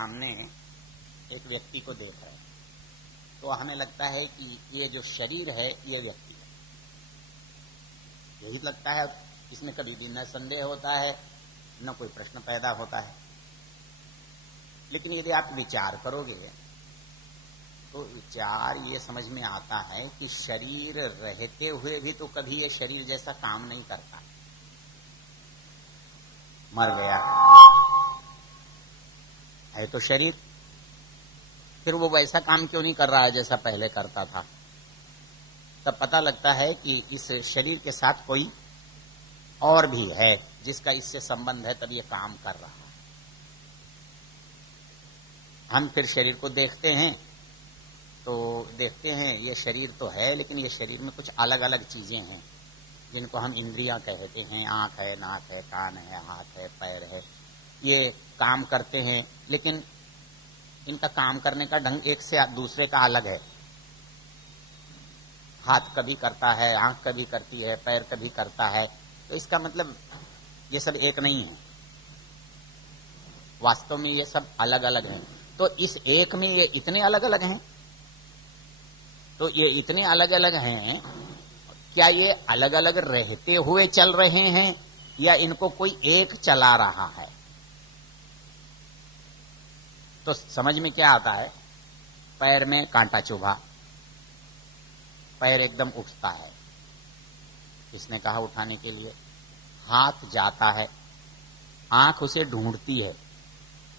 सामने एक व्यक्ति को देख रहे हैं तो हमें लगता है कि ये जो शरीर है ये व्यक्ति है, यही लगता है। इसमें कभी भी न संदेह होता है न कोई प्रश्न पैदा होता है। लेकिन यदि आप विचार करोगे तो विचार ये समझ में आता है कि शरीर रहते हुए भी तो कभी ये शरीर जैसा काम नहीं करता। मर गया है तो शरीर, फिर वो वैसा काम क्यों नहीं कर रहा है जैसा पहले करता था। तब पता लगता है कि इस शरीर के साथ कोई और भी है जिसका इससे संबंध है, तब ये काम कर रहा है। हम फिर शरीर को देखते हैं तो देखते हैं ये शरीर तो है, लेकिन ये शरीर में कुछ अलग अलग चीजें हैं जिनको हम इंद्रियां कहते हैं। आंख है, नाक है, कान है, हाथ है, पैर है, ये काम करते हैं, लेकिन इनका काम करने का ढंग एक से दूसरे का अलग है। हाथ कभी करता है, आंख कभी करती है, पैर कभी करता है, तो इसका मतलब ये सब एक नहीं है। वास्तव में ये सब अलग अलग हैं। तो इस एक में ये इतने अलग अलग हैं, तो ये इतने अलग अलग हैं, क्या ये अलग अलग रहते हुए चल रहे हैं या इनको कोई एक चला रहा है? तो समझ में क्या आता है? पैर में कांटा चुभा, पैर एकदम उठता है, किसने कहा उठाने के लिए? हाथ जाता है, आंख उसे ढूंढती है,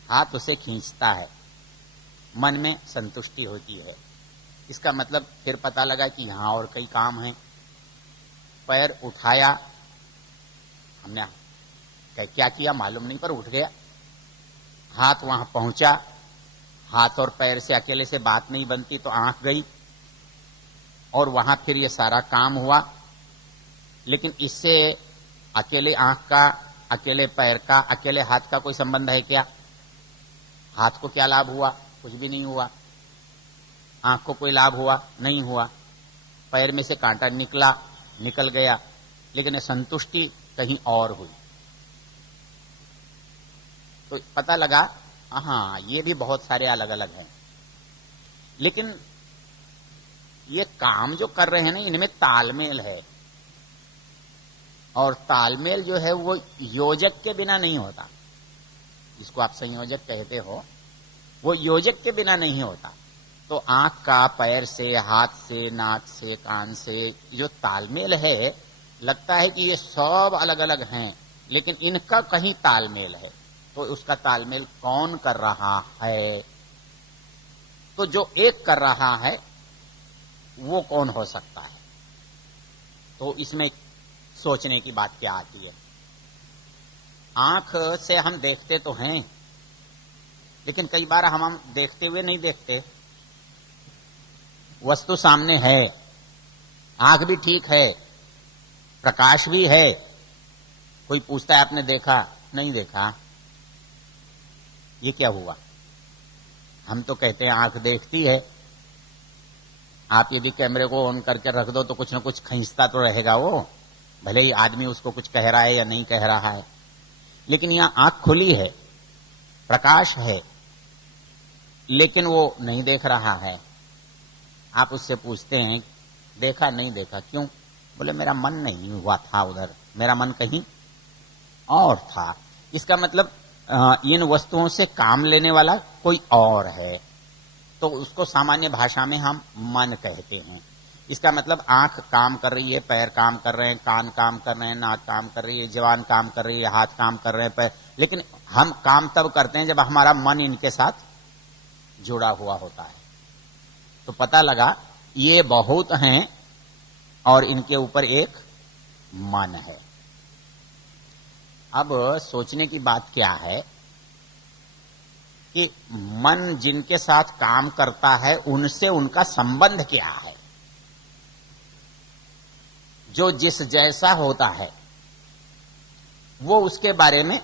हाथ उसे खींचता है, मन में संतुष्टि होती है। इसका मतलब फिर पता लगा कि यहां और कई काम हैं। पैर उठाया, हमने क्या किया मालूम नहीं, पर उठ गया। हाथ वहां पहुंचा, हाथ और पैर से अकेले से बात नहीं बनती, तो आंख गई और वहां फिर ये सारा काम हुआ। लेकिन इससे अकेले आंख का, अकेले पैर का, अकेले हाथ का कोई संबंध है क्या? हाथ को क्या लाभ हुआ? कुछ भी नहीं हुआ। आंख को कोई लाभ हुआ? नहीं हुआ। पैर में से कांटा निकल गया, लेकिन संतुष्टि कहीं और हुई। तो पता लगा हाँ ये भी बहुत सारे अलग अलग हैं, लेकिन ये काम जो कर रहे हैं ना, इनमें तालमेल है। और तालमेल जो है वो योजक के बिना नहीं होता। जिसको आप संयोजक कहते हो, वो योजक के बिना नहीं होता। तो आंख का, पैर से, हाथ से, नाक से, कान से जो तालमेल है, लगता है कि ये सब अलग अलग हैं, लेकिन इनका कहीं तालमेल है। तो उसका तालमेल कौन कर रहा है? तो जो एक कर रहा है वो कौन हो सकता है? तो इसमें सोचने की बात क्या आती है? आंख से हम देखते तो हैं, लेकिन कई बार हम देखते हुए नहीं देखते। वस्तु सामने है, आंख भी ठीक है, प्रकाश भी है, कोई पूछता है आपने देखा? नहीं देखा। ये क्या हुआ? हम तो कहते हैं आंख देखती है। आप यदि कैमरे को ऑन करके रख दो तो कुछ न कुछ खींचता तो रहेगा वो, भले ही आदमी उसको कुछ कह रहा है या नहीं कह रहा है। लेकिन यहां आंख खुली है, प्रकाश है, लेकिन वो नहीं देख रहा है। आप उससे पूछते हैं देखा? नहीं देखा। क्यों? बोले मेरा मन नहीं हुआ था उधर, मेरा मन कहीं और था। इसका मतलब इन वस्तुओं से काम लेने वाला कोई और है, तो उसको सामान्य भाषा में हम मन कहते हैं। इसका मतलब आंख काम कर रही है, पैर काम कर रहे हैं, कान काम कर रहे हैं, नाक काम कर रही है, जबान काम कर रही है, हाथ काम कर रहे हैं, पैर। लेकिन हम काम तब करते हैं जब हमारा मन इनके साथ जुड़ा हुआ होता है। तो पता लगा ये बहुत हैं और इनके ऊपर एक मन है। अब सोचने की बात क्या है कि मन जिनके साथ काम करता है उनसे उनका संबंध क्या है? जो जिस जैसा होता है वो उसके बारे में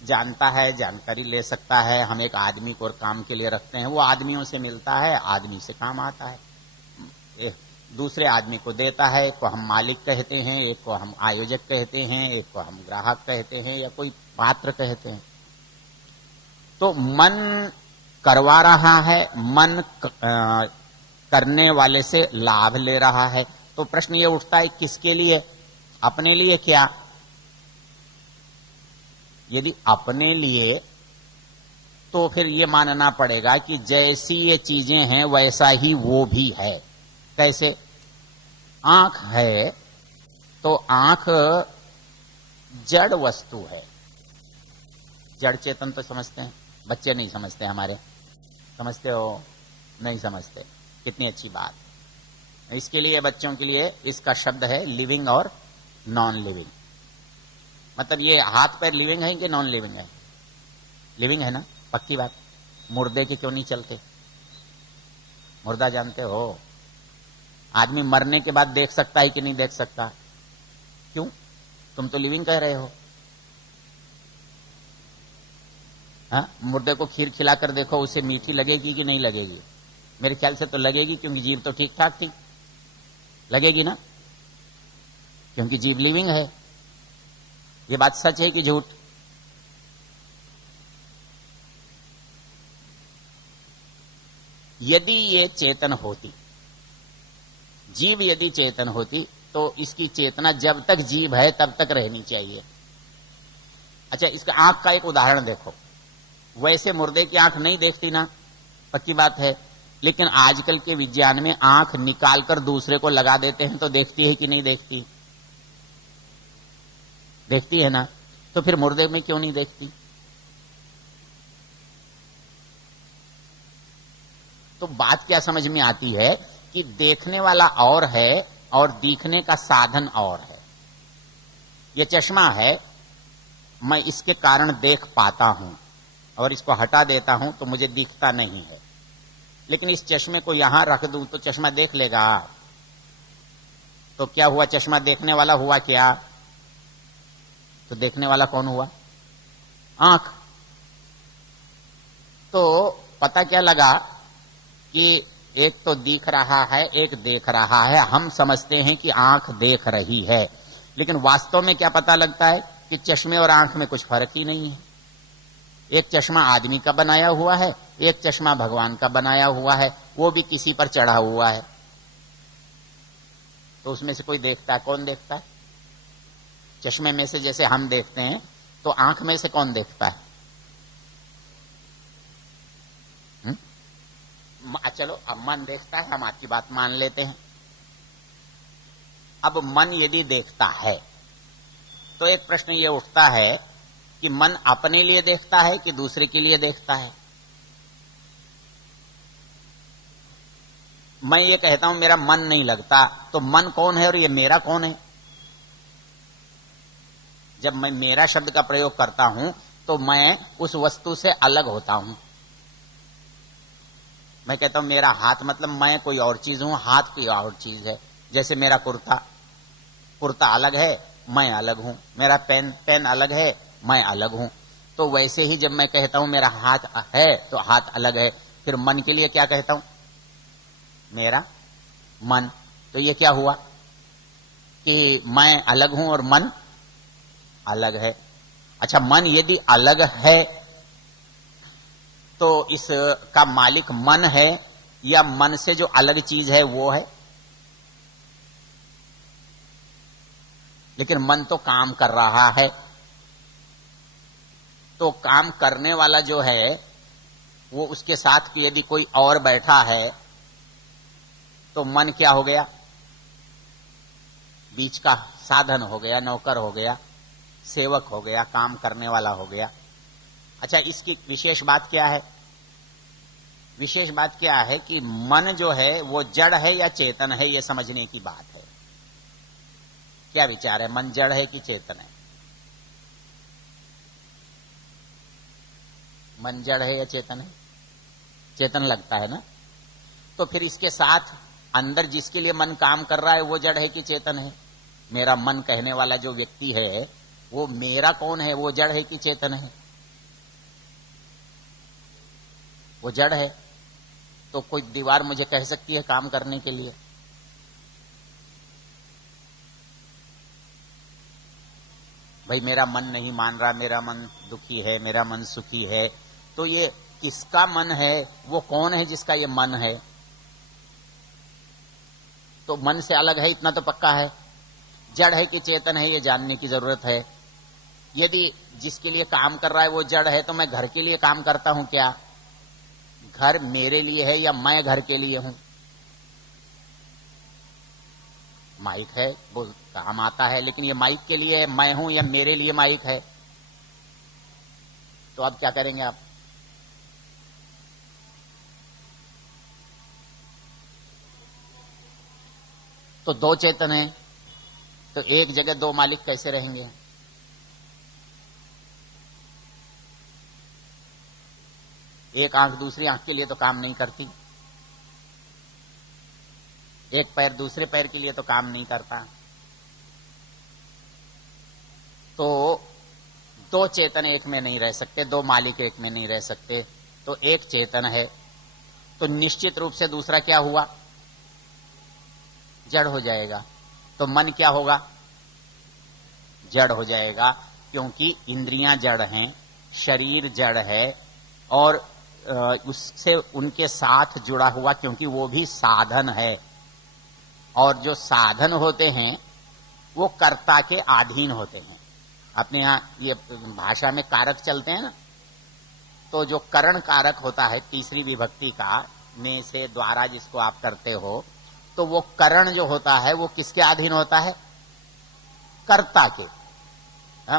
जानता है, जानकारी ले सकता है। हम एक आदमी को काम के लिए रखते हैं, वो आदमियों से मिलता है, आदमी से काम आता है, दूसरे आदमी को देता है। एक को हम मालिक कहते हैं, एक को हम आयोजक कहते हैं, एक को हम ग्राहक कहते हैं, या कोई पात्र कहते हैं। तो मन करवा रहा है, मन करने वाले से लाभ ले रहा है। तो प्रश्न ये उठता है किसके लिए? अपने लिए क्या? यदि अपने लिए तो फिर ये मानना पड़ेगा कि जैसी ये चीजें हैं वैसा ही वो भी है। कैसे? आंख है तो आंख जड़ वस्तु है। जड़ चेतन तो समझते हैं, बच्चे नहीं समझते हमारे। समझते हो? नहीं समझते। कितनी अच्छी बात। इसके लिए बच्चों के लिए इसका शब्द है लिविंग और नॉन लिविंग। मतलब ये हाथ पैर लिविंग है कि नॉन लिविंग है? लिविंग है ना, पक्की बात। मुर्दे के क्यों नहीं चलते? मुर्दा जानते हो? आदमी मरने के बाद देख सकता है कि नहीं देख सकता? क्यों? तुम तो लिविंग कह रहे हो। हाँ, मुर्दे को खीर खिलाकर देखो, उसे मीठी लगेगी कि नहीं लगेगी? मेरे ख्याल से तो लगेगी, क्योंकि जीभ तो ठीक ठाक थी। लगेगी ना, क्योंकि जीभ लिविंग है। ये बात सच है कि झूठ? यदि ये चेतन होती, जीव यदि चेतन होती, तो इसकी चेतना जब तक जीव है तब तक रहनी चाहिए। अच्छा, इसका आंख का एक उदाहरण देखो। वैसे मुर्दे की आंख नहीं देखती ना, पक्की बात है। लेकिन आजकल के विज्ञान में आंख निकालकर दूसरे को लगा देते हैं, तो देखती है कि नहीं देखती? देखती है ना। तो फिर मुर्दे में क्यों नहीं देखती? तो बात क्या समझ में आती है कि देखने वाला और है और दिखने का साधन और है। ये चश्मा है, मैं इसके कारण देख पाता हूं, और इसको हटा देता हूं तो मुझे दिखता नहीं है। लेकिन इस चश्मे को यहां रख दूं तो चश्मा देख लेगा। तो क्या हुआ? चश्मा देखने वाला हुआ क्या? तो देखने वाला कौन हुआ? आंख। तो पता क्या लगा कि एक तो दिख रहा है, एक देख रहा है। हम समझते हैं कि आंख देख रही है, लेकिन वास्तव में क्या पता लगता है कि चश्मे और आंख में कुछ फर्क ही नहीं है। एक चश्मा आदमी का बनाया हुआ है, एक चश्मा भगवान का बनाया हुआ है, वो भी किसी पर चढ़ा हुआ है। तो उसमें से कोई देखता है? कौन देखता है? चश्मे में से जैसे हम देखते हैं, तो आंख में से कौन देखता है? चलो, अब मन देखता है, हम आपकी बात मान लेते हैं। अब मन यदि देखता है तो एक प्रश्न ये उठता है कि मन अपने लिए देखता है कि दूसरे के लिए देखता है? मैं ये कहता हूं मेरा मन नहीं लगता, तो मन कौन है और ये मेरा कौन है? जब मैं मेरा शब्द का प्रयोग करता हूं तो मैं उस वस्तु से अलग होता हूं। मैं कहता हूं मेरा हाथ, मतलब मैं कोई और चीज हूं, हाथ कोई और चीज है। जैसे मेरा कुर्ता अलग है, मैं अलग हूं। मेरा पेन अलग है, मैं अलग हूं। तो वैसे ही जब मैं कहता हूं मेरा हाथ है तो हाथ अलग है। फिर मन के लिए क्या कहता हूं? मेरा मन। तो ये क्या हुआ कि मैं अलग हूं और मन अलग है। अच्छा, मन यदि अलग है तो इसका मालिक मन है या मन से जो अलग चीज है वो है? लेकिन मन तो काम कर रहा है। तो काम करने वाला जो है वो, उसके साथ यदि कोई और बैठा है तो मन क्या हो गया? बीच का साधन हो गया, नौकर हो गया, सेवक हो गया, काम करने वाला हो गया। अच्छा, इसकी विशेष बात क्या है? विशेष बात क्या है कि मन जो है वो जड़ है या चेतन है, ये समझने की बात है। क्या विचार है, मन जड़ है कि चेतन है? मन जड़ है या चेतन है? चेतन लगता है ना। तो फिर इसके साथ अंदर जिसके लिए मन काम कर रहा है वो जड़ है कि चेतन है? मेरा मन कहने वाला जो व्यक्ति है वो मेरा कौन है? वो जड़ है कि चेतन है? वो जड़ है। तो कोई दीवार मुझे कह सकती है काम करने के लिए? भाई मेरा मन नहीं मान रहा, मेरा मन दुखी है, मेरा मन सुखी है, तो ये किसका मन है, वो कौन है जिसका ये मन है? तो मन से अलग है इतना तो पक्का है। जड़ है कि चेतन है ये जानने की जरूरत है। यदि जिसके लिए काम कर रहा है वो जड़ है तो मैं घर के लिए काम करता हूं क्या? घर मेरे लिए है या मैं घर के लिए हूं? माइक है वो काम आता है, लेकिन ये माइक के लिए मैं हूं या मेरे लिए माइक है? तो अब क्या करेंगे आप? तो दो चेतन हैं, तो एक जगह दो मालिक कैसे रहेंगे? एक आंख दूसरी आंख के लिए तो काम नहीं करती, एक पैर दूसरे पैर के लिए तो काम नहीं करता। तो दो चेतन एक में नहीं रह सकते, दो मालिक एक में नहीं रह सकते। तो एक चेतन है तो निश्चित रूप से दूसरा क्या हुआ? जड़ हो जाएगा। तो मन क्या होगा? जड़ हो जाएगा, क्योंकि इंद्रियां जड़ हैं, शरीर जड़ है, और उससे उनके साथ जुड़ा हुआ, क्योंकि वो भी साधन है, और जो साधन होते हैं वो कर्ता के अधीन होते हैं। अपने यहां ये भाषा में कारक चलते हैं ना, तो जो करण कारक होता है तीसरी विभक्ति का, में से द्वारा जिसको आप करते हो, तो वो करण जो होता है वो किसके अधीन होता है? कर्ता के।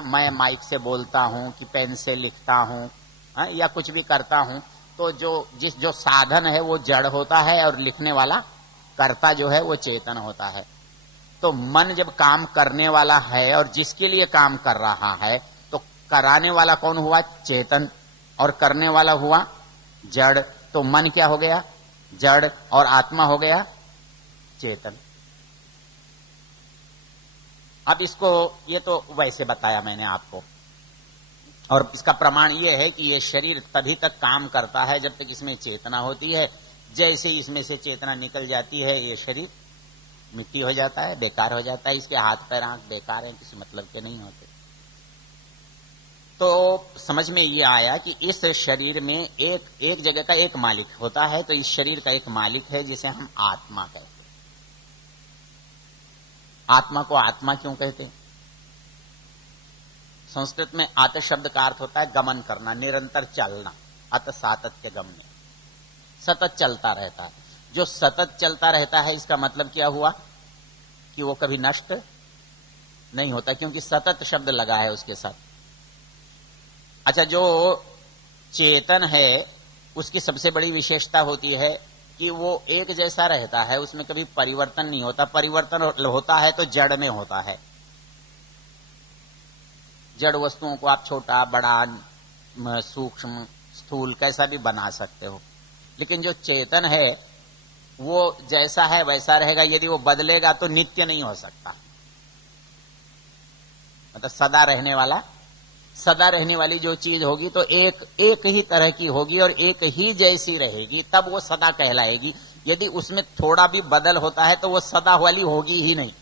मैं माइक से बोलता हूं कि पेन से लिखता हूं या कुछ भी करता हूं, तो जो साधन है वो जड़ होता है और लिखने वाला कर्ता जो है वो चेतन होता है। तो मन जब काम करने वाला है और जिसके लिए काम कर रहा है, तो कराने वाला कौन हुआ? चेतन, और करने वाला हुआ जड़। तो मन क्या हो गया? जड़, और आत्मा हो गया चेतन। अब इसको, ये तो वैसे बताया मैंने आपको, और इसका प्रमाण ये है कि ये शरीर तभी तक काम करता है जब तक इसमें चेतना होती है। जैसे ही इसमें से चेतना निकल जाती है ये शरीर मिट्टी हो जाता है, बेकार हो जाता है। इसके हाथ पैर आंख बेकार हैं, किसी मतलब के नहीं होते। तो समझ में ये आया कि इस शरीर में एक जगह का एक मालिक होता है, तो इस शरीर का एक मालिक है जिसे हम आत्मा कहते हैं। आत्मा को आत्मा क्यों कहते हैं? संस्कृत में आत शब्द का अर्थ होता है गमन करना, निरंतर चलना। अत सातत्य गम्य, सतत चलता रहता है। जो सतत चलता रहता है इसका मतलब क्या हुआ? कि वो कभी नष्ट नहीं होता, क्योंकि सतत शब्द लगा है उसके साथ। अच्छा, जो चेतन है उसकी सबसे बड़ी विशेषता होती है कि वो एक जैसा रहता है, उसमें कभी परिवर्तन नहीं होता। परिवर्तन होता है तो जड़ में होता है। जड़ वस्तुओं को आप छोटा बड़ा सूक्ष्म स्थूल कैसा भी बना सकते हो, लेकिन जो चेतन है वो जैसा है वैसा रहेगा। यदि वो बदलेगा तो नित्य नहीं हो सकता, मतलब सदा रहने वाला। सदा रहने वाली जो चीज होगी तो एक ही तरह की होगी और एक ही जैसी रहेगी, तब वो सदा कहलाएगी। यदि उसमें थोड़ा भी बदल होता है तो वो सदा वाली होगी ही नहीं।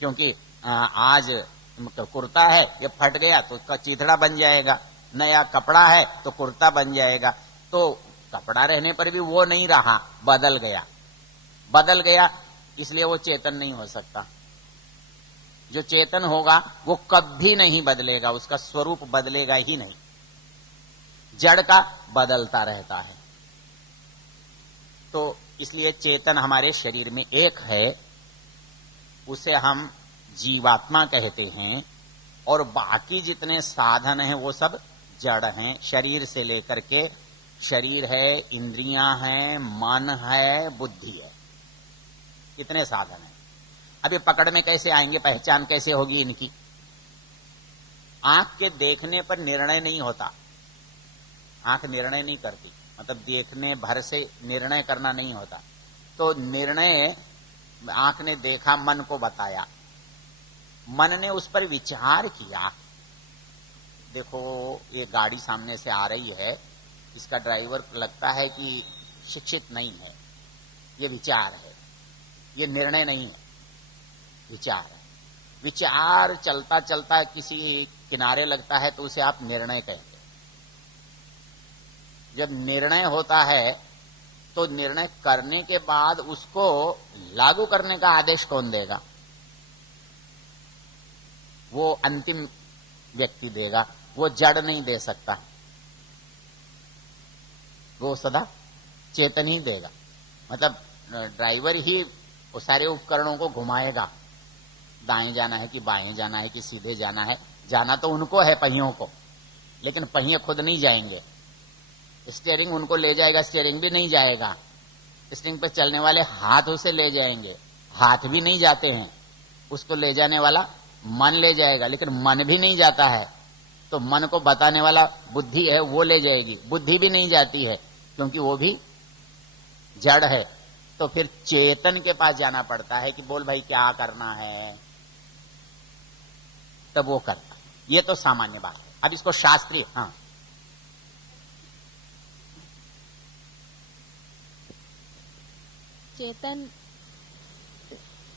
क्योंकि आज कुर्ता है, ये फट गया तो उसका चीथड़ा बन जाएगा। नया कपड़ा है तो कुर्ता बन जाएगा। तो कपड़ा रहने पर भी वो नहीं रहा, बदल गया, इसलिए वो चेतन नहीं हो सकता। जो चेतन होगा वो कभी नहीं बदलेगा, उसका स्वरूप बदलेगा ही नहीं। जड़ का बदलता रहता है। तो इसलिए चेतन हमारे शरीर में एक है, उसे हम जीवात्मा कहते हैं, और बाकी जितने साधन हैं वो सब जड़ हैं। शरीर से लेकर के, शरीर है, इंद्रियां हैं, मन है, बुद्धि है, कितने साधन हैं। अब ये पकड़ में कैसे आएंगे, पहचान कैसे होगी इनकी? आंख के देखने पर निर्णय नहीं होता। आंख निर्णय नहीं करती, मतलब देखने भर से निर्णय करना नहीं होता। तो निर्णय आंख ने देखा, मन को बताया, मन ने उस पर विचार किया। देखो ये गाड़ी सामने से आ रही है, इसका ड्राइवर लगता है कि शिक्षित नहीं है, ये विचार है, ये निर्णय नहीं है, विचार है। विचार चलता चलता किसी किनारे लगता है तो उसे आप निर्णय कहेंगे। जब निर्णय होता है तो निर्णय करने के बाद उसको लागू करने का आदेश कौन देगा? वो अंतिम व्यक्ति देगा, वो जड़ नहीं दे सकता, वो सदा चेतन ही देगा। मतलब ड्राइवर ही वो सारे उपकरणों को घुमाएगा, दाएं जाना है कि बाएं जाना है कि सीधे जाना है। जाना तो उनको है, पहियों को, लेकिन पहिए खुद नहीं जाएंगे। स्टीयरिंग उनको ले जाएगा, स्टीयरिंग भी नहीं जाएगा। स्टीयरिंग पर चलने वाले हाथ उसे ले जाएंगे, हाथ भी नहीं जाते हैं। उसको ले जाने वाला मन ले जाएगा, लेकिन मन भी नहीं जाता है। तो मन को बताने वाला बुद्धि है, वो ले जाएगी, बुद्धि भी नहीं जाती है क्योंकि वो भी जड़ है। तो फिर चेतन के पास जाना पड़ता है कि बोल भाई क्या करना है, तब वो करता। ये तो सामान्य बात है। अब इसको शास्त्रीय, हाँ, चेतन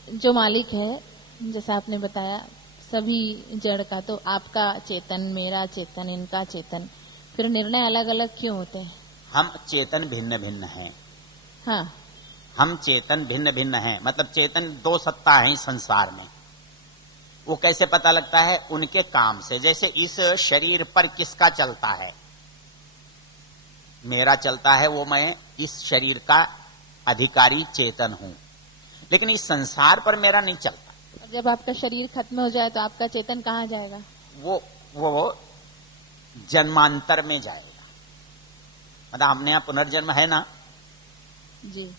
जो मालिक है, जैसा आपने बताया सभी जड़ का, तो आपका चेतन, मेरा चेतन, इनका चेतन, फिर निर्णय अलग अलग क्यों होते हैं? हम चेतन भिन्न भिन्न हैं। हाँ, हम चेतन भिन्न भिन्न हैं, मतलब चेतन दो सत्ता है इस संसार में। वो कैसे पता लगता है? उनके काम से। जैसे इस शरीर पर किसका चलता है? मेरा चलता है, वो मैं इस शरीर का अधिकारी चेतन हूं, लेकिन इस संसार पर मेरा नहीं चलता। और जब आपका शरीर खत्म हो जाए तो आपका चेतन कहाँ जाएगा? वो जन्मांतर में जाएगा। मतलब हमने यहाँ पुनर्जन्म है ना जी,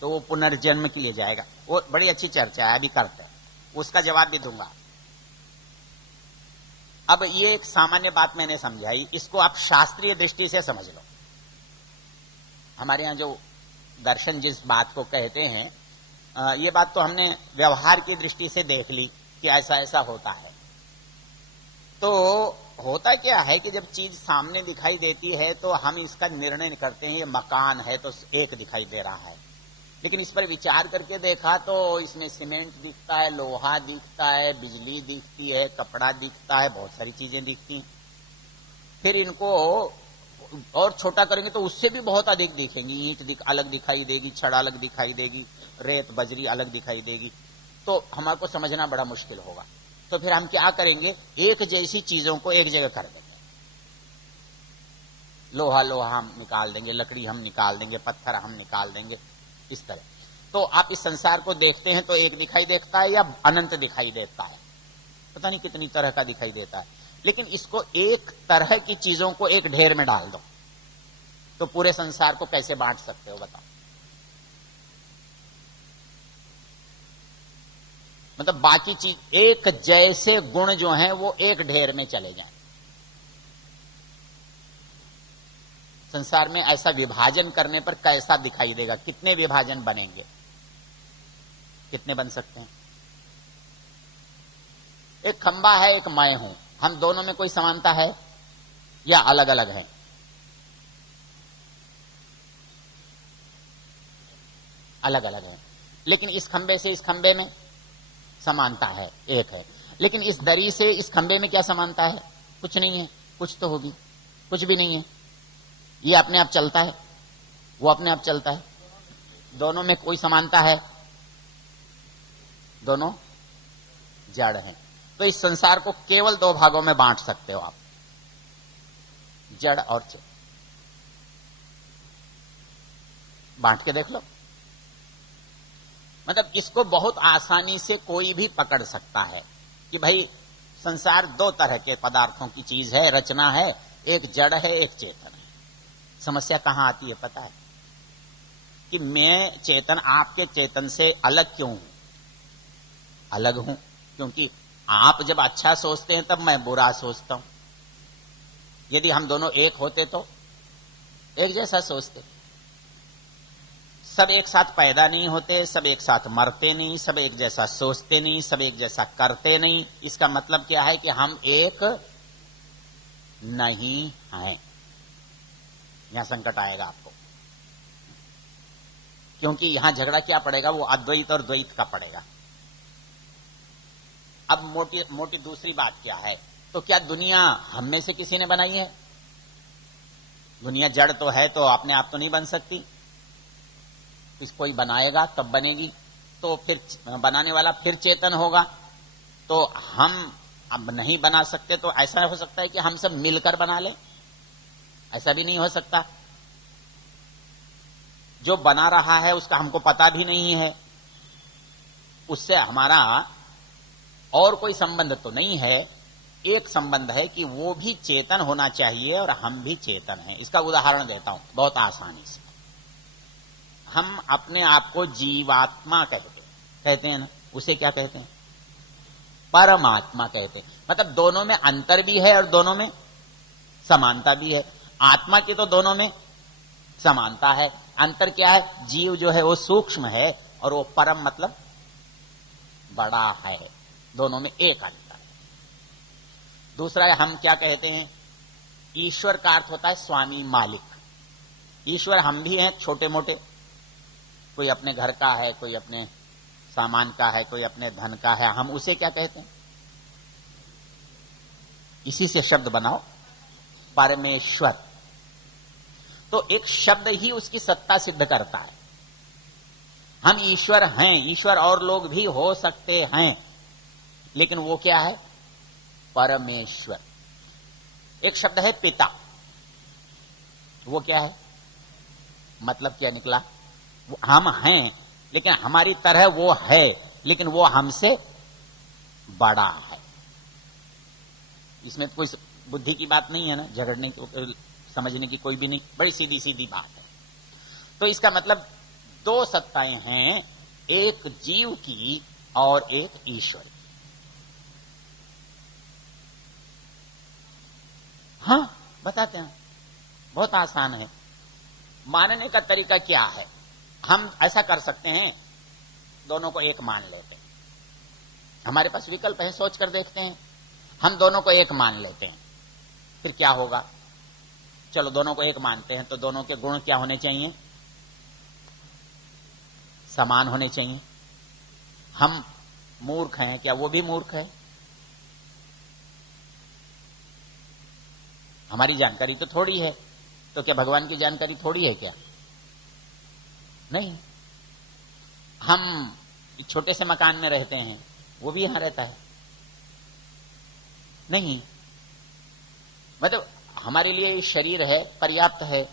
तो वो पुनर्जन्म के लिए जाएगा। वो बड़ी अच्छी चर्चा है, अभी करते हैं, उसका जवाब भी दूंगा। अब ये एक सामान्य बात मैंने समझाई, इसको आप शास्त्रीय दृष्टि से समझ लो। हमारे यहाँ जो दर्शन जिस बात को कहते हैं, ये बात तो हमने व्यवहार की दृष्टि से देख ली कि ऐसा ऐसा होता है। तो होता क्या है कि जब चीज सामने दिखाई देती है तो हम इसका निर्णय करते हैं, ये मकान है तो एक दिखाई दे रहा है, लेकिन इस पर विचार करके देखा तो इसमें सीमेंट दिखता है, लोहा दिखता है, बिजली दिखती है, कपड़ा दिखता है, बहुत सारी चीजें दिखती हैं। फिर इनको और छोटा करेंगे तो उससे भी बहुत अधिक दिखेंगी। ईंट अलग दिखाई देगी, छड़ अलग दिखाई देगी, रेत बजरी अलग दिखाई देगी, तो हमारे को समझना बड़ा मुश्किल होगा। तो फिर हम क्या करेंगे? एक जैसी चीजों को एक जगह कर देंगे। लोहा हम निकाल देंगे, लकड़ी हम निकाल देंगे, पत्थर हम निकाल देंगे, इस तरह। तो आप इस संसार को देखते हैं तो एक दिखाई देता है या अनंत दिखाई देता है, पता नहीं कितनी तरह का दिखाई देता है। लेकिन इसको एक तरह की चीजों को एक ढेर में डाल दो तो पूरे संसार को कैसे बांट सकते हो बताओ? मतलब बाकी चीज एक जैसे गुण जो हैं वो एक ढेर में चले जाएं। संसार में ऐसा विभाजन करने पर कैसा दिखाई देगा? कितने विभाजन बनेंगे? कितने बन सकते हैं? एक खंबा है, एक मैं हूं, हम दोनों में कोई समानता है या अलग अलग है? अलग अलग है। लेकिन इस खंबे से इस खंबे में समानता है, एक है। लेकिन इस दरी से इस खंबे में क्या समानता है? कुछ नहीं है। कुछ तो होगी, कुछ भी नहीं है। ये अपने आप चलता है, वो अपने आप चलता है, दोनों में कोई समानता है? दोनों जड़ हैं। तो इस संसार को केवल दो भागों में बांट सकते हो आप, जड़ और चेतन। बांट के देख लो। मतलब इसको बहुत आसानी से कोई भी पकड़ सकता है कि भाई संसार दो तरह के पदार्थों की चीज है, रचना है, एक जड़ है, एक चेतन है। समस्या कहां आती है पता है? कि मैं चेतन आपके चेतन से अलग क्यों हूं? अलग हूं क्योंकि आप जब अच्छा सोचते हैं तब मैं बुरा सोचता हूं। यदि हम दोनों एक होते तो एक जैसा सोचते। सब एक साथ पैदा नहीं होते, सब एक साथ मरते नहीं, सब एक जैसा सोचते नहीं, सब एक जैसा करते नहीं। इसका मतलब क्या है कि हम एक नहीं हैं। यहां संकट आएगा आपको, क्योंकि यहां झगड़ा क्या पड़ेगा? वो अद्वैत और द्वैत का पड़ेगा। अब मोटी मोटी दूसरी बात क्या है तो क्या दुनिया हम में से किसी ने बनाई है? दुनिया जड़ तो है, तो अपने आप तो नहीं बन सकती। इसको कोई बनाएगा तब बनेगी, तो फिर बनाने वाला फिर चेतन होगा। तो हम अब नहीं बना सकते, तो ऐसा हो सकता है कि हम सब मिलकर बना लें? ऐसा भी नहीं हो सकता। जो बना रहा है उसका हमको पता भी नहीं है, उससे हमारा और कोई संबंध तो नहीं है। एक संबंध है कि वो भी चेतन होना चाहिए और हम भी चेतन हैं। इसका उदाहरण देता हूं बहुत आसानी से। हम अपने आप को जीवात्मा कहते हैं ना, उसे क्या कहते हैं? परमात्मा कहते हैं। मतलब दोनों में अंतर भी है और दोनों में समानता भी है। आत्मा की तो दोनों में समानता है, अंतर क्या है? जीव जो है वो सूक्ष्म है और वो परम मतलब बड़ा है। दोनों में एक अंतर है। दूसरा है, हम क्या कहते हैं? ईश्वर का अर्थ होता है स्वामी, मालिक। ईश्वर हम भी हैं छोटे मोटे, कोई अपने घर का है, कोई अपने सामान का है, कोई अपने धन का है। हम उसे क्या कहते हैं? इसी से शब्द बनाओ, परमेश्वर। तो एक शब्द ही उसकी सत्ता सिद्ध करता है। हम ईश्वर हैं, ईश्वर और लोग भी हो सकते हैं, लेकिन वो क्या है? परमेश्वर। एक शब्द है पिता, वो क्या है? मतलब क्या निकला? हम हैं, लेकिन हमारी तरह वो है, लेकिन वो हमसे बड़ा है। इसमें कोई बुद्धि की बात नहीं है ना, झगड़ने की, समझने की कोई भी नहीं, बड़ी सीधी सीधी बात है। तो इसका मतलब दो सत्ताएं हैं, एक जीव की और एक ईश्वर की। हाँ, बताते हैं, बहुत आसान है। मानने का तरीका क्या है? हम ऐसा कर सकते हैं, दोनों को एक मान लेते हैं। हमारे पास विकल्प है, सोच कर देखते हैं। हम दोनों को एक मान लेते हैं, फिर क्या होगा? चलो दोनों को एक मानते हैं, तो दोनों के गुण क्या होने चाहिए? समान होने चाहिए। हम मूर्ख हैं, क्या वो भी मूर्ख है? हमारी जानकारी तो थोड़ी है, तो क्या भगवान की जानकारी थोड़ी है क्या? नहीं। हम छोटे से मकान में रहते हैं, वो भी यहां रहता है? नहीं। मतलब हमारे लिए शरीर है, पर्याप्त है,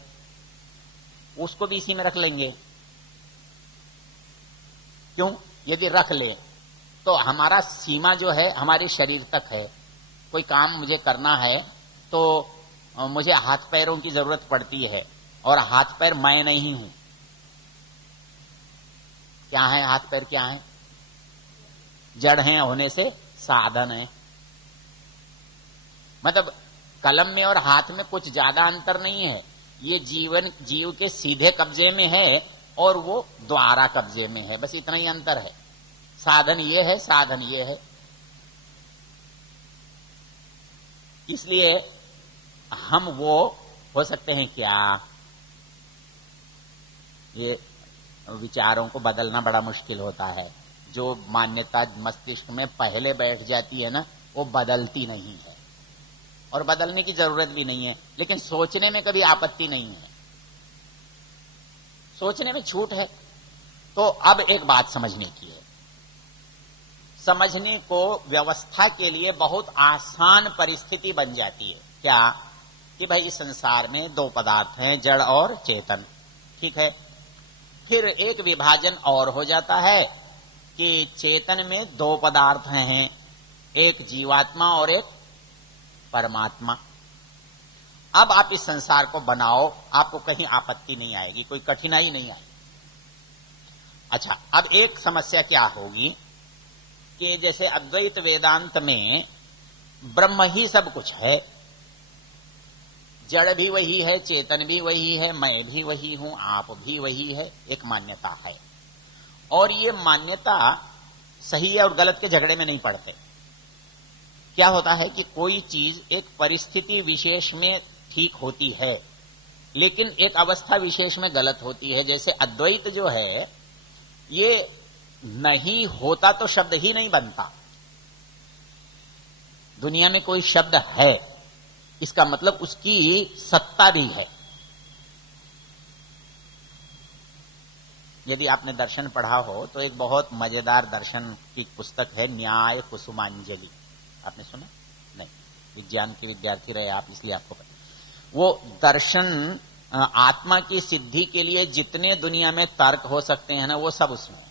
उसको भी इसी में रख लेंगे। क्यों? यदि रख ले तो हमारा सीमा जो है हमारे शरीर तक है। कोई काम मुझे करना है तो मुझे हाथ पैरों की जरूरत पड़ती है, और हाथ पैर मैं नहीं हूं। क्या है हाथ पैर? क्या है? जड़ हैं होने से साधन है। मतलब कलम में और हाथ में कुछ ज्यादा अंतर नहीं है। ये जीव के सीधे कब्जे में है और वो द्वारा कब्जे में है, बस इतना ही अंतर है। साधन ये है, साधन ये है। इसलिए हम वो हो सकते हैं क्या? ये विचारों को बदलना बड़ा मुश्किल होता है। जो मान्यता मस्तिष्क में पहले बैठ जाती है ना, वो बदलती नहीं है, और बदलने की जरूरत भी नहीं है। लेकिन सोचने में कभी आपत्ति नहीं है, सोचने में छूट है। तो अब एक बात समझने की है। समझने को व्यवस्था के लिए बहुत आसान परिस्थिति बन जाती है। क्या? कि भाई इस संसार में दो पदार्थ हैं, जड़ और चेतन। ठीक है। फिर एक विभाजन और हो जाता है कि चेतन में दो पदार्थ हैं, एक जीवात्मा और एक परमात्मा। अब आप इस संसार को बनाओ, आपको कहीं आपत्ति नहीं आएगी, कोई कठिनाई नहीं आएगी। अच्छा, अब एक समस्या क्या होगी कि जैसे अद्वैत वेदांत में ब्रह्म ही सब कुछ है, जड़ भी वही है, चेतन भी वही है, मैं भी वही हूं, आप भी वही है, एक मान्यता है। और ये मान्यता सही और गलत के झगड़े में नहीं पड़ते। क्या होता है कि कोई चीज एक परिस्थिति विशेष में ठीक होती है, लेकिन एक अवस्था विशेष में गलत होती है। जैसे अद्वैत जो है, ये नहीं होता तो शब्द ही नहीं बनता। दुनिया में कोई शब्द है, इसका मतलब उसकी सत्ता भी है। यदि आपने दर्शन पढ़ा हो तो एक बहुत मजेदार दर्शन की पुस्तक है न्याय कुसुमांजलि। आपने सुना? नहीं, विज्ञान के विद्यार्थी रहे आप, इसलिए आपको पता। वो दर्शन आत्मा की सिद्धि के लिए जितने दुनिया में तर्क हो सकते हैं ना, वो सब उसमें है।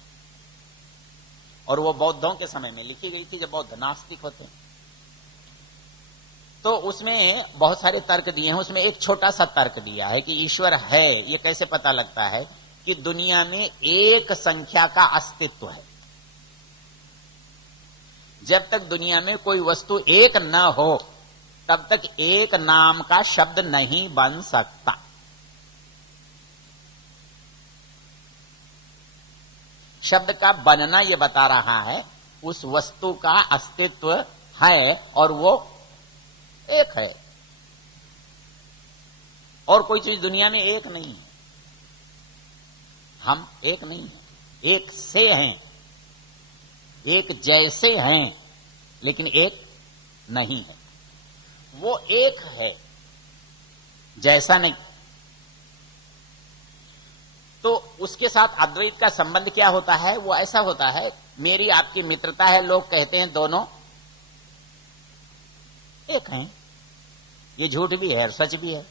और वो बौद्धों के समय में लिखी गई थी, जब बौद्ध नास्तिक होते हैं। तो उसमें बहुत सारे तर्क दिए हैं। उसमें एक छोटा सा तर्क दिया है कि ईश्वर है, ये कैसे पता लगता है कि दुनिया में एक संख्या का अस्तित्व है। जब तक दुनिया में कोई वस्तु एक न हो, तब तक एक नाम का शब्द नहीं बन सकता। शब्द का बनना यह बता रहा है उस वस्तु का अस्तित्व है और वो एक है। और कोई चीज दुनिया में एक नहीं है। हम एक नहीं हैं, एक से हैं, एक जैसे हैं, लेकिन एक नहीं है। वो एक है, जैसा नहीं। तो उसके साथ अद्वैत का संबंध क्या होता है? वो ऐसा होता है, मेरी आपकी मित्रता है, लोग कहते हैं दोनों एक हैं। ये झूठ भी है और सच भी है।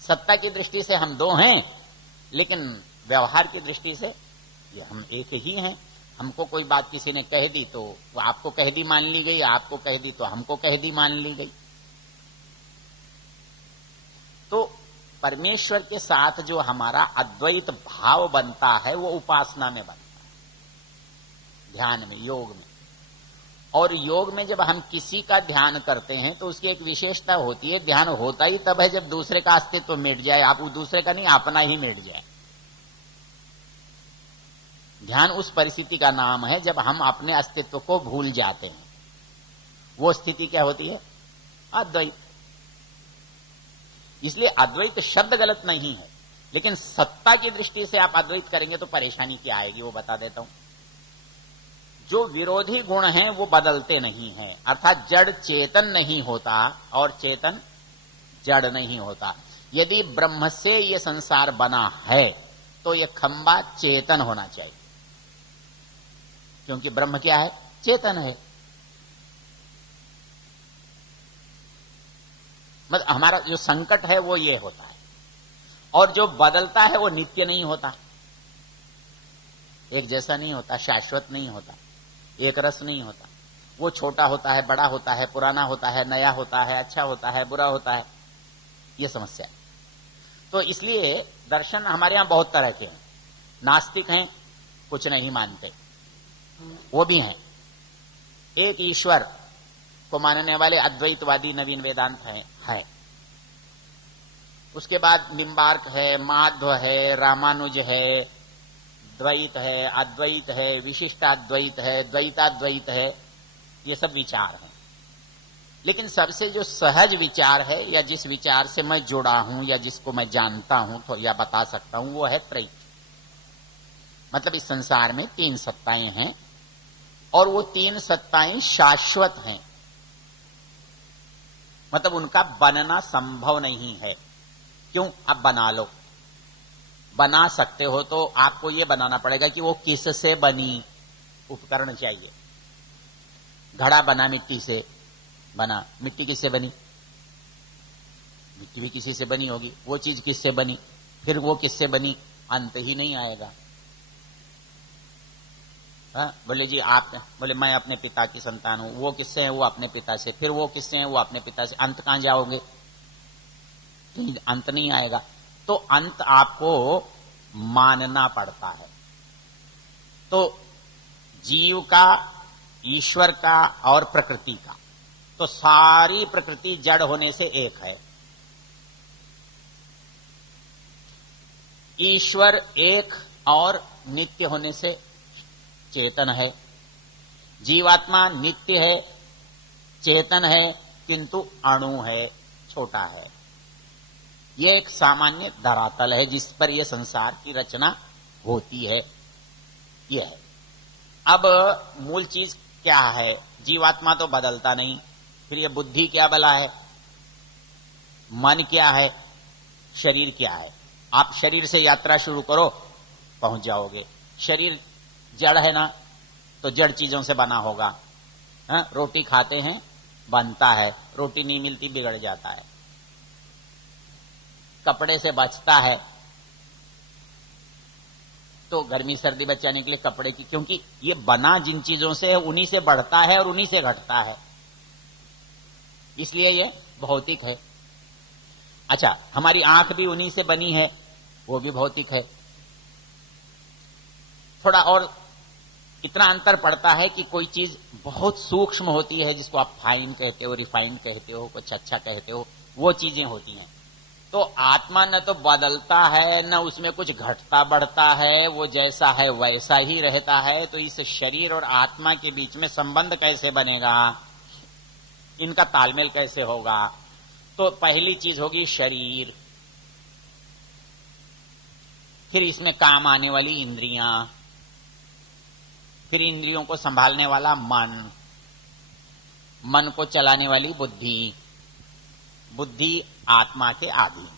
सत्ता की दृष्टि से हम दो हैं, लेकिन व्यवहार की दृष्टि से ये हम एक ही हैं। हमको कोई बात किसी ने कह दी तो वो आपको कह दी मान ली गई, आपको कह दी तो हमको कह दी मान ली गई। तो परमेश्वर के साथ जो हमारा अद्वैत भाव बनता है वो उपासना में बनता है, ध्यान में, योग में। और योग में जब हम किसी का ध्यान करते हैं तो उसकी एक विशेषता होती है, ध्यान होता ही तब है जब दूसरे का अस्तित्व मिट जाए। आप दूसरे का नहीं, अपना ही मिट जाए। ध्यान उस परिस्थिति का नाम है जब हम अपने अस्तित्व को भूल जाते हैं। वो स्थिति क्या होती है? अद्वैत। इसलिए अद्वैत शब्द गलत नहीं है, लेकिन सत्ता की दृष्टि से आप अद्वैत करेंगे तो परेशानी क्या आएगी वो बता देता हूं। जो विरोधी गुण हैं वो बदलते नहीं हैं, अर्थात जड़ चेतन नहीं होता और चेतन जड़ नहीं होता। यदि ब्रह्म से ये संसार बना है तो ये खंबा चेतन होना चाहिए, क्योंकि ब्रह्म क्या है? चेतन है। मतलब हमारा जो संकट है वो ये होता है। और जो बदलता है वो नित्य नहीं होता, एक जैसा नहीं होता, शाश्वत नहीं होता, एक रस नहीं होता। वो छोटा होता है, बड़ा होता है, पुराना होता है, नया होता है, अच्छा होता है, बुरा होता है। ये समस्या है। तो इसलिए दर्शन हमारे यहां बहुत तरह के हैं। नास्तिक हैं, कुछ नहीं मानते, वो भी हैं। एक ईश्वर को मानने वाले अद्वैतवादी नवीन वेदांत है। उसके बाद निम्बार्क है, माध्व है, रामानुज है, द्वैत है, अद्वैत है, विशिष्टाद्वैत है, द्वैताद्वैत है। ये सब विचार हैं। लेकिन सबसे जो सहज विचार है, या जिस विचार से मैं जुड़ा हूं, या जिसको मैं जानता हूं तो या बता सकता हूं, वो है त्रैत। मतलब इस संसार में तीन सत्ताएं हैं और वो तीन सत्ताएं शाश्वत हैं। मतलब उनका बनना संभव नहीं है। क्यों? अब बना लो। बना सकते हो तो आपको यह बनाना पड़ेगा कि वो किससे बनी। उपकरण चाहिए। घड़ा बना मिट्टी से बना, मिट्टी किससे बनी? मिट्टी भी किसी से बनी होगी। वो चीज किससे बनी? फिर वो किससे बनी? अंत ही नहीं आएगा। हाँ, बोले जी आप, बोले मैं अपने पिता की संतान हूं। वो किससे है? वो अपने पिता से। फिर वो किससे है? वो अपने पिता से। अंत कहां जाओगे? अंत नहीं आएगा। तो अंत आपको मानना पड़ता है। तो जीव का, ईश्वर का और प्रकृति का, तो सारी प्रकृति जड़ होने से एक है। ईश्वर एक और नित्य होने से चेतन है। जीवात्मा नित्य है, चेतन है, किंतु अणु है, छोटा है। यह एक सामान्य धरातल है जिस पर यह संसार की रचना होती है। यह है। अब मूल चीज क्या है? जीवात्मा तो बदलता नहीं, फिर ये बुद्धि क्या बला है? मन क्या है? शरीर क्या है? आप शरीर से यात्रा शुरू करो, पहुंच जाओगे। शरीर जड़ है ना, तो जड़ चीजों से बना होगा। रोटी खाते हैं, बनता है, रोटी नहीं मिलती बिगड़ जाता है। कपड़े से बचता है, तो गर्मी सर्दी बचाने के लिए कपड़े की, क्योंकि ये बना जिन चीजों से है उन्हीं से बढ़ता है और उन्हीं से घटता है, इसलिए ये भौतिक है। अच्छा, हमारी आंख भी उन्हीं से बनी है, वो भी भौतिक है। थोड़ा और इतना अंतर पड़ता है कि कोई चीज बहुत सूक्ष्म होती है, जिसको आप फाइन कहते हो, रिफाइन कहते हो, कुछ अच्छा कहते हो, वो चीजें होती हैं। तो आत्मा न तो बदलता है, न उसमें कुछ घटता बढ़ता है, वो जैसा है वैसा ही रहता है। तो इस शरीर और आत्मा के बीच में संबंध कैसे बनेगा, इनका तालमेल कैसे होगा? तो पहली चीज होगी शरीर, फिर इसमें काम आने वाली इंद्रियां, फिर इंद्रियों को संभालने वाला मन, मन को चलाने वाली बुद्धि, बुद्धि आत्मा के अधीन।